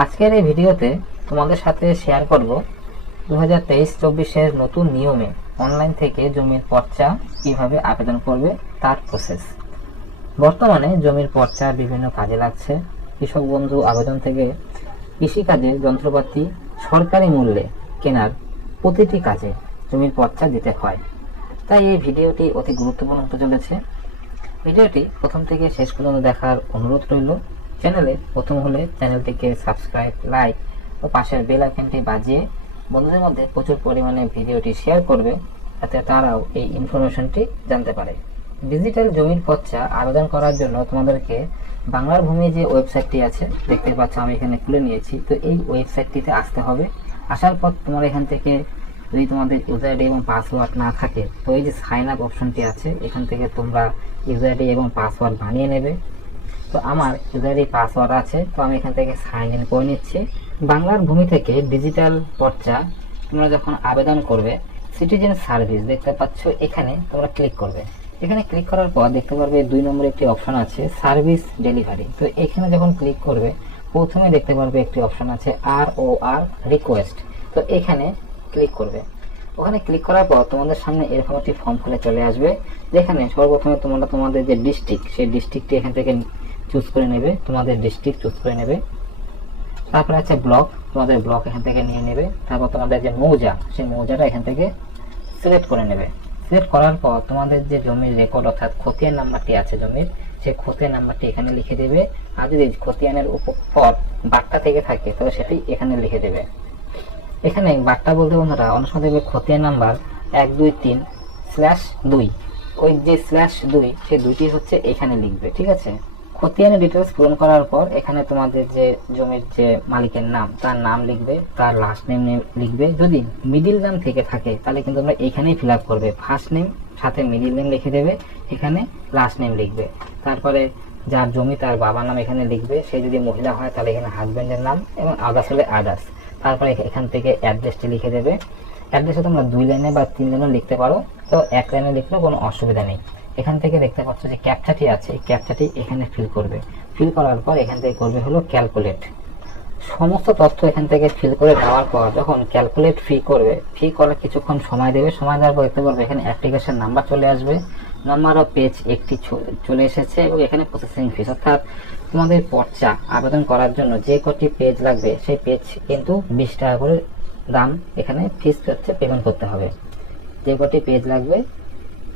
আজকের এই ভিডিওতে তোমাদের সাথে শেয়ার করব 2023-24 নতুন নিয়মে অনলাইন থেকে জমির পর্চা কিভাবে আবেদন করবে তার প্রসেস। বর্তমানে জমির পর্চা বিভিন্ন কাজে লাগছে। কৃষক বন্ধু আবেদন থেকে কৃষিকাজের যন্ত্রপাতি সরকারি মূল্যে কেনার প্রতিটি কাজে জমির পর্চা দিতে হয়। তাই এই ভিডিওটি অতি গুরুত্বপূর্ণ হতে চলেছে। ভিডিওটি প্রথম থেকে শেষ পর্যন্ত দেখার অনুরোধ রইল। চ্যানেলে প্রথম হলে চ্যানেলটিকে সাবস্ক্রাইব, লাইক ও পাশের বেল আইকনটি বাজিয়ে বন্ধুদের মধ্যে প্রচুর পরিমাণে ভিডিওটি শেয়ার করবে, যাতে তারাও এই ইনফরমেশনটি জানতে পারে। ডিজিটাল জমির পর্চা আবেদন করার জন্য তোমাদেরকে বাংলার ভূমি যে ওয়েবসাইটটি আছে, দেখতে পাচ্ছ আমি এখানে খুলে নিয়েছি, তো এই ওয়েবসাইটটিতে আসতে হবে। আসার পর তোমার এখান থেকে যদি তোমাদের ইউজার আইডি এবং পাসওয়ার্ড না থাকে, তো এই যে সাইন আপ অপশনটি আছে, এখান থেকে তোমরা ইউজার আইডি এবং পাসওয়ার্ড বানিয়ে নেবে। তো আমার ইউজার আইডি পাসওয়ার্ড আছে, তো আমি এখান থেকে সাইন ইন করে নিচ্ছি। বাংলার ভূমি থেকে ডিজিটাল পর্চা তোমরা যখন আবেদন করবে, সিটিজেন সার্ভিস দেখতে পাচ্ছ, এখানে তোমরা ক্লিক করবে। এখানে ক্লিক করার পর দেখতে পারবে 2 নম্বরে একটি অপশন আছে সার্ভিস ডেলিভারি। তো এখানে যখন ক্লিক করবে, প্রথমে দেখতে পারবে একটি অপশন আছে ROR রিকোয়েস্ট। তো এখানে ক্লিক করবে। ওখানে ক্লিক করার পর তোমাদের সামনে এরকম একটি ফর্ম খুলে চলে আসবে, যেখানে সর্বপ্রথমে তোমরা তোমাদের যে ডিস্ট্রিক্ট, সেই ডিস্ট্রিক্টটি এখান থেকে চুজ করে নেবে, তোমাদের ডিস্ট্রিক্ট চুজ করে নেবে। তারপরে আছে ব্লক, তোমাদের ব্লক এখান থেকে নিয়ে নেবে। তারপর তোমাদের যে মৌজা, সেই মৌজাটা এখান থেকে সিলেক্ট করে নেবে। সিলেক্ট করার পর তোমাদের যে জমির রেকর্ড অর্থাৎ খতিয়ান নাম্বারটি আছে জমির, সেই খতিয়ান নাম্বারটি এখানে লিখে দেবে। আর যদি খতিয়ানের উপর বাট্টা থেকে থাকে, তবে সেটি এখানে লিখে দেবে। এখানে বাট্টা বলতে বন্ধুরা অনেক সময় দেখবে খতিয়ান নাম্বার 123/2, ওই যে /2 সেই দুইটি হচ্ছে এখানে লিখবে, ঠিক আছে। খতিয়ানের ডিটেলস পূরণ করার পর এখানে তোমাদের যে জমির যে মালিকের নাম, তার নাম লিখবে, তার লাস্ট নেম লিখবে। যদি মিডিল নাম থেকে থাকে তাহলে কিন্তু তোমরা এখানেই ফিল আপ করবে। ফার্স্ট নেম সাথে মিডিল নেম লিখে দেবে, এখানে লাস্ট নেম লিখবে। তারপরে যার জমি তার বাবার নাম এখানে লিখবে, সে যদি মহিলা হয় তাহলে এখানে হাজব্যান্ডের নাম, এবং আদার্স হলে আদার্স। তারপরে এখান থেকে অ্যাড্রেসটি লিখে দেবে। অ্যাড্রেসে তোমরা 2 লাইনে বা 3 লাইনে লিখতে পারো, তো 1 লাইনে লিখলেও কোনো অসুবিধা নেই। এখান থেকে দেখতে পাচ্ছ যে ক্যাপচাটি আছে, এই ক্যাপচাটি এখানে ফিল করবে। ফিল করার পর এখান থেকে করবে হলো ক্যালকুলেট। সমস্ত তথ্য এখান থেকে ফিল করে দেওয়ার পর যখন ক্যালকুলেট ফি করবে, ফি করার কিছুক্ষণ সময় দেবে। সময় দেওয়ার পর দেখতে পারবে এখানে অ্যাপ্লিকেশন নাম্বার চলে আসবে, নাম্বার অফ পেজ একটি চলে এসেছে, এবং এখানে প্রসেসিং ফিস, অর্থাৎ তোমাদের পর্চা আবেদন করার জন্য যে কটি পেজ লাগবে সেই পেজ কিন্তু 20 টাকা করে দাম, এখানে ফিস হচ্ছে পেমেন্ট করতে হবে। যে কটি পেজ লাগবে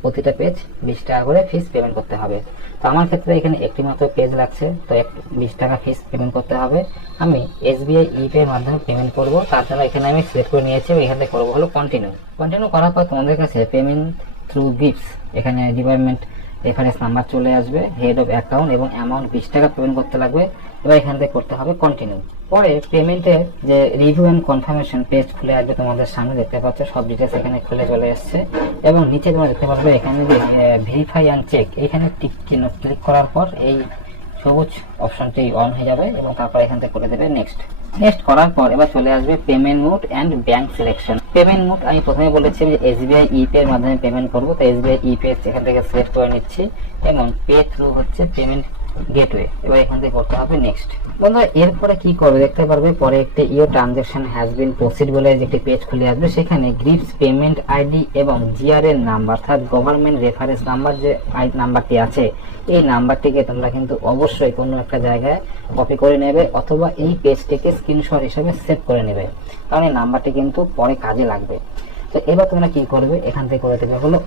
প্রতিটা পেজ 20 টাকা করে ফিস পেমেন্ট করতে হবে। তো আমার ক্ষেত্রে এখানে একটি মাত্র পেজ লাগছে, তো 20 টাকা ফিস পেমেন্ট করতে হবে। আমি SBI ইপে এর মাধ্যমে পেমেন্ট করব, তার জন্য এখানে আমি সিলেক্ট করে নিয়েছি। এখান থেকে করবো হলো কন্টিনিউ করার পর তোমাদের কাছে পেমেন্ট থ্রু গিফটস, এখানে ডিপার্টমেন্ট রেফারেন্স নাম্বার চলে আসবে, হেড অফ অ্যাকাউন্ট এবং অ্যামাউন্ট 20 টাকা পেমেন্ট করতে লাগবে। এবার এখান থেকে করতে হবে কন্টিনিউ। পরে পেমেন্টের যে রিভিউ অ্যান্ড কনফার্মেশন পেজ খুলে আসবে তোমাদের সামনে, দেখতে পাচ্ছ সব ডিটেলস এখানে খুলে চলে এসছে। এবং নিচে তোমরা দেখতে পারবে এখানে যে ভেরিফাই অ্যান্ড চেক, এখানে টিক চিহ্ন ক্লিক করার পর এই সবুজ অপশনটি অন হয়ে যাবে, এবং তারপর এখান থেকে করে দেবে নেক্সট করার পর এবার চলে আসবে payment mode and bank selection. Payment mode আমি প্রথমে বলেছি যে SBI ইপে এর মাধ্যমে পেমেন্ট করব, তো SBI ইপে এখান থেকে সিলেক্ট করে নিচ্ছি, এবং পে থ্রু হচ্ছে পেমেন্ট গেটওয়ে। এবার এখান থেকে করতে হবে নেক্সট। বন্ধুরা এরপরে কি করবে দেখতে পারবে, পরে একটি your transaction has been proceed বলে একটি পেজ খুলে আসবে। সেখানে গ্রিপস পেমেন্ট আইডি এবং GRN নাম্বার, অর্থাৎ গভর্নমেন্ট রেফারেন্স নাম্বার যে নাম্বারটি আছে, এই নাম্বারটিকে তোমরা কিন্তু অবশ্যই কোনো একটা জায়গায় কপি করে নেবে, অথবা এই পেজটিকে স্ক্রিনশট হিসেবে সেভ করে নেবে, কারণ এই নাম্বারটি কিন্তু পরে কাজে লাগবে। তো এবার তোমরা কি করবে, এখান থেকে করে দেবে হলো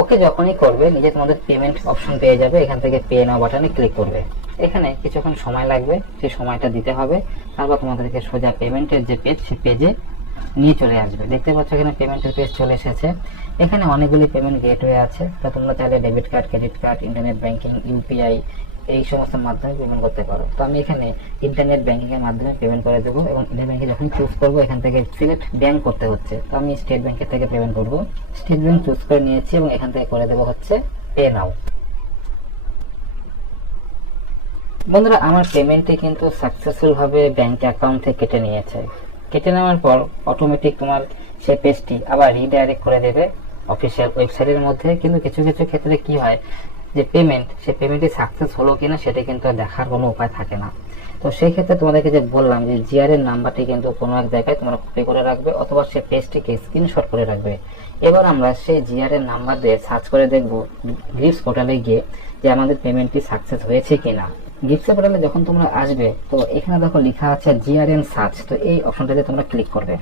ওকে যখনই করবে নিজে তোমাদের পেমেন্ট অপশন পেয়ে যাবে। এখান থেকে পে নাও বাটনে ক্লিক করবে। এখানে কিছুক্ষণ সময় লাগবে, সেই সময়টা দিতে হবে। তারপর তোমাদেরকে সোজা পেমেন্টের যে পেজ, সেই পেজে নিয়ে চলে আসবে। দেখতে পাচ্ছ এখানে পেমেন্টের পেজ চলে এসেছে। এখানে অনেকগুলি পেমেন্ট গেটওয়ে আছে, তো তোমরা চাইলে debit card, credit card, internet banking, UPI এই সমস্ত মাধ্যমে পেমেন্ট করতে পারো। তো আমি এখানে ইন্টারনেট ব্যাংকিং এর মাধ্যমে পেমেন্ট করে দেবো, এবং ইন্টারনেট ব্যাংকে যখন চুজ করবো এখান থেকে সিলেক্ট ব্যাংক করতে হচ্ছে, তো আমি স্টেট ব্যাংকের থেকে পেমেন্ট করবো। স্টেট ব্যাংক চুজ করে নিয়েছি, এবং এখান থেকে করে দেবো হচ্ছে পে নাও। বন্ধুরা আমার পেমেন্টটি কিন্তু সাকসেসফুল ভাবে ব্যাংক অ্যাকাউন্ট থেকে কেটে নিয়েছে। কেটে নেওয়ার পর অটোমেটিক তোমার সেই পেজটি আবার রিডাইরেক্ট করে দেবে অফিসিয়াল ওয়েবসাইটের মধ্যে। কিন্তু কিছু কিছু ক্ষেত্রে কি হয় যে সেই পেমেন্টটি সাকসেস হলো কিনা সেটা কিন্তু দেখার কোনো উপায় থাকে না। তো সেই ক্ষেত্রে তোমাদেরকে যে বললাম যে জিআর এর নাম্বারটি কিন্তু কোনো এক জায়গায় তোমরা কপি করে রাখবে অথবা সেই পেজটিকে স্ক্রিনশট করে রাখবে। এবার আমরা সেই জিআর এর নাম্বার দিয়ে সার্চ করে দেখব গিফটস পোর্টালে গিয়ে যে আমাদের পেমেন্টটি সাকসেস হয়েছে কিনা। গিফটস পোর্টালে যখন তোমরা আসবে তো এখানে দেখো লেখা আছে জিআরএন সার্চ, তো এই অপশনটাতে তোমরা ক্লিক করবে।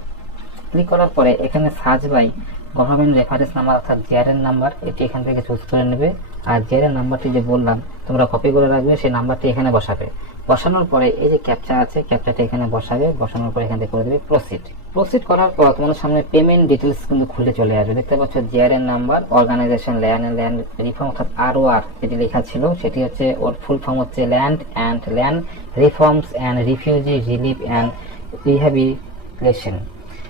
ক্লিক করার পরে এখানে search by government reference number অর্থাৎ জিআরএন নাম্বার এটি এখান থেকে চুজ করে নেবে। আর জিআরএন নাম্বারটি যে বললাম তোমরা কপি করে রাখবে, সেই নাম্বারটি এখানে বসাবে। বসানোর পরে এই যে ক্যাপচা আছে, ক্যাপচাটা এখানে বসাবে। বসানোর পরে এখান থেকে করে দেবে প্রসিড। প্রসিড করার পর তোমাদের সামনে পেমেন্ট ডিটেলস কিন্তু খুলে চলে আসবে। দেখতে পাচ্ছ GRN number, organisation land reform অর্থাৎ ROR যেটি লেখা ছিল সেটি হচ্ছে ওর ফুল ফর্ম হচ্ছে land reforms and refugee relief and rehabilitation.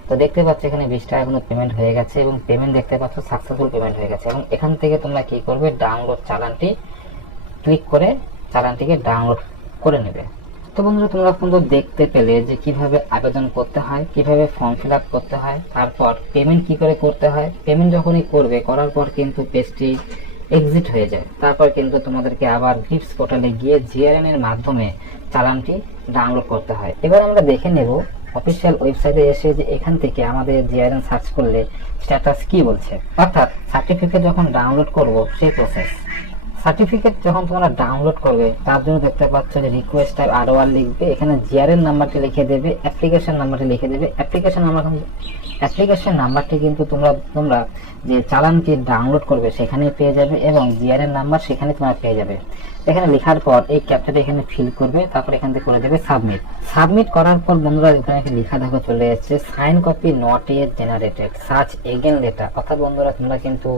তো দেখতে পাচ্ছ এখানে 20 টাকা কোনো পেমেন্ট হয়ে গেছে এবং পেমেন্ট দেখতে পাচ্ছ সাকসেসফুল পেমেন্ট হয়ে গেছে। এবং এখান থেকে তোমরা কি করবে, ডাউনলোড চালানটি ক্লিক করে চালানটিকে ডাউনলোড করে নেবে। তো বন্ধুরা তোমরা কিন্তু দেখতে পেলে যে কিভাবে আবেদন করতে হয়, কিভাবে ফর্ম ফিল আপ করতে হয়, তারপর পেমেন্ট কি করে করতে হয়। পেমেন্ট যখনই করবে করার পর কিন্তু পেজটি এক্সিট হয়ে যায়, তারপর কিন্তু তোমাদেরকে আবার গিফটস পোর্টালে গিয়ে জিআরএন এর মাধ্যমে চালানটি ডাউনলোড করতে হয়। এবার আমরা দেখে নেব অফিসিয়াল ওয়েবসাইটে এসে যে এখান থেকে আমাদের জিআরএন সার্চ করলে স্ট্যাটাস কি বলছে, অর্থাৎ সার্টিফিকেট যখন ডাউনলোড করব সেই প্রসেস। সার্টিফিকেট যখন তোমরা ডাউনলোড করবে তার জন্য দেখতে পাচ্ছ যে রিকোয়েস্ট টাইপ ROR লিখবে, এখানে জিআরএন নাম্বারটি লিখে দেবে, অ্যাপ্লিকেশন নাম্বারটি লিখে দেবে। অ্যাপ্লিকেশন নাম্বারটি কিন্তু তোমরা যে চালানটি ডাউনলোড করবে সেখানে পেয়ে যাবে এবং জিআরএন নাম্বার সেখানে তোমরা পেয়ে যাবে। এখানে লেখার পর এই ক্যাপচাটা এখানে ফিল করবে, তারপর এখান থেকে করে দেবে সাবমিট। সাবমিট করার পর বন্ধুরা এখানে একটা লেখা দেখো চলে এসেছে sign copy not yet generated search again letter. অর্থাৎ বন্ধুরা তোমরা কিন্তু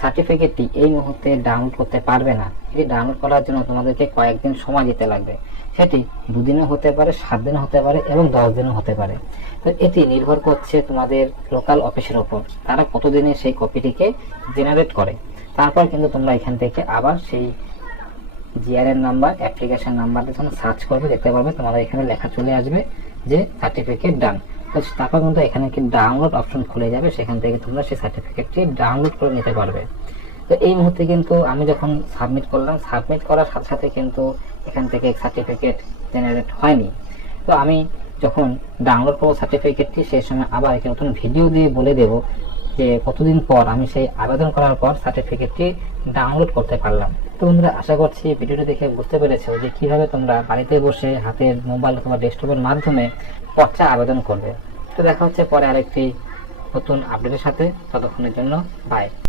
সার্টিফিকেটটি এই মুহূর্তে ডাউনলোড করতে পারবে না। এটি ডাউনলোড করার জন্য তোমাদেরকে কয়েকদিন সময় দিতে লাগবে। সেটি 2 দিনও হতে পারে, 7 দিনও হতে পারে এবং 10 দিনও হতে পারে। তো এটি নির্ভর করছে তোমাদের লোকাল অফিসের উপর, তারা কতদিনে সেই কপিটিকে জেনারেট করে। তারপর কিন্তু তোমরা এখান থেকে আবার সেই জিআরএন নাম্বার, অ্যাপ্লিকেশন নাম্বার যখন সার্চ করবে দেখতে পারবে তোমাদের এখানে লেখা চলে আসবে যে সার্টিফিকেট ডান। তো তারপর কিন্তু এখানে কি ডাউনলোড অপশন খুলে যাবে, সেখান থেকে তোমরা সেই সার্টিফিকেটটি ডাউনলোড করে নিতে পারবে। তো এই মুহূর্তে কিন্তু আমি যখন সাবমিট করলাম, সাবমিট করার সাথে সাথে কিন্তু এখান থেকে সার্টিফিকেট জেনারেট হয়নি। তো আমি যখন ডাউনলোড করবো সার্টিফিকেটটি সেই সময় আবার একটা নতুন ভিডিও দিয়ে বলে দেব যে কতদিন পর আমি সেই আবেদন করার পর সার্টিফিকেটটি ডাউনলোড করতে পারলাম। তো বন্ধুরা আশা করছি ভিডিওটি দেখে বুঝতে পেরেছো যে কিভাবে তোমরা বাড়িতে বসে হাতের মোবাইল অথবা ডেস্কটপের মাধ্যমে পর্চা আবেদন করবে। তো দেখা হচ্ছে পরে আরেকটি নতুন আপডেটের সাথে, ততক্ষণের জন্য বাই।